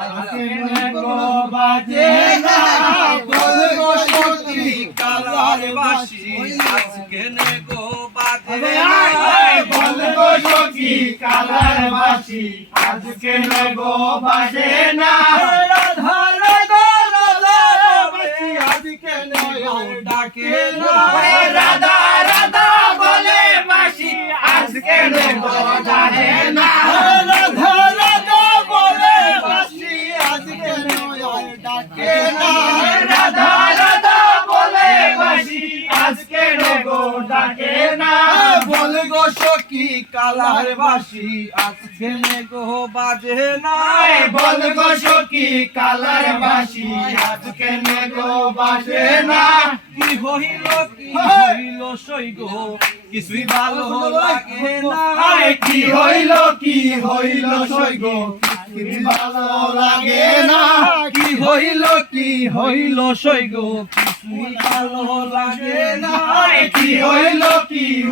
আজকে গো বাজে না বলবো সখী কালার বাসি আজকে গো বাজে না বলবো সখী কালার বাসি আজকে গো বাজে না রাধা রাধা রাধা বাসি আজকে নয়ন ডাকে না রাধা রাধা বলে বাসি আজকে গো বাজে না রাধা রাধা বলে বাসি আজকে নয়ন ডাকে না রাধা রাধা বলে বাসি আজকে গো ডাকে না বল গো সখী কালার বাসি আজকে গো বাজে না বল গো সখী কালার বাসি আজকে গো বাজে না কি হইল সই গো কিছুই ভালো লাগে না কি হইল সই গো কিছুই ভালো লাগে না কি হইল সই গো কিছুই ভালো লাগে না কি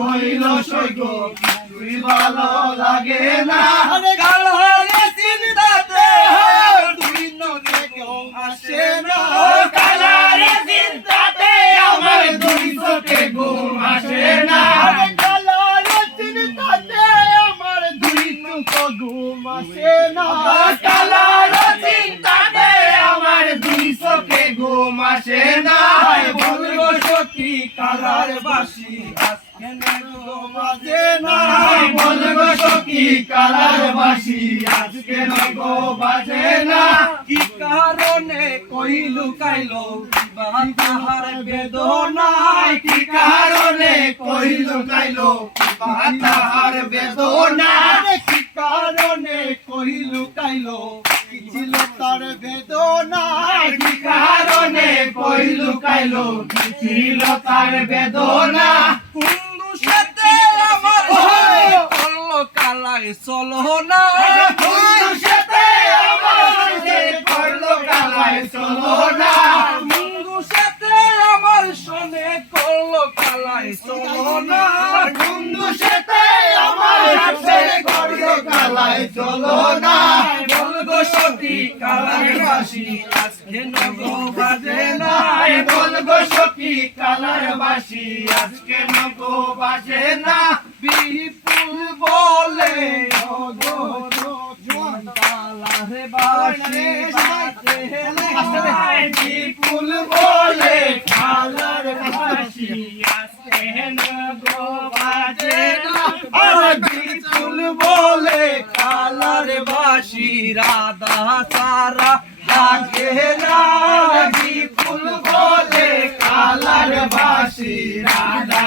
হইল সই গো কিছুই ভালো লাগে না কালারে চিন্তাতে দুই নদী কেউ আসে না কালারে চিন্তাতে আমার দুই চোখে ঘুম আসে না কালারে চিন্তাতে আমার দুই চোখে ঘুম আসে না কালারে চিন্তাতে আমার দুই চোখে ঘুম আসে না বলবো সখী কালার বাসি আজকে গো বাজে না বলবো সখী কালার বাসি আজকে গো বাজে না কি কারণে কইলু কাইলো তাহার বেদনা কি কারণে কইলু কাইলো তাহার বেদনা কি কারণে কইলু কাইলো কি ছিল তার বেদনা কি কারণে কইলু কাইলো কি ছিল তার বেদনা কুন্দু সাথে আমার করলো কালায় চলো না কুন্দু সাথে আমার করলো কালায় চলো না কুন্দু সাথে আমার শোনে করলো কালায় চলো না কুন্দু সাথে আমার শোনে করলো কালায় চলো না বলগো সখী কালার বাসি আজকে গো বাজে না বলগো সখী কালার বাসি আজকে গো বাজে না বিপুল বলে গো কালার বাসি বিপুল বলে কালার বাসি আজকে গো বাজে না বিপুল বলে কালার বাসি রাধা সারা লাগে না বিপুল বলে কালার বাসি রাধা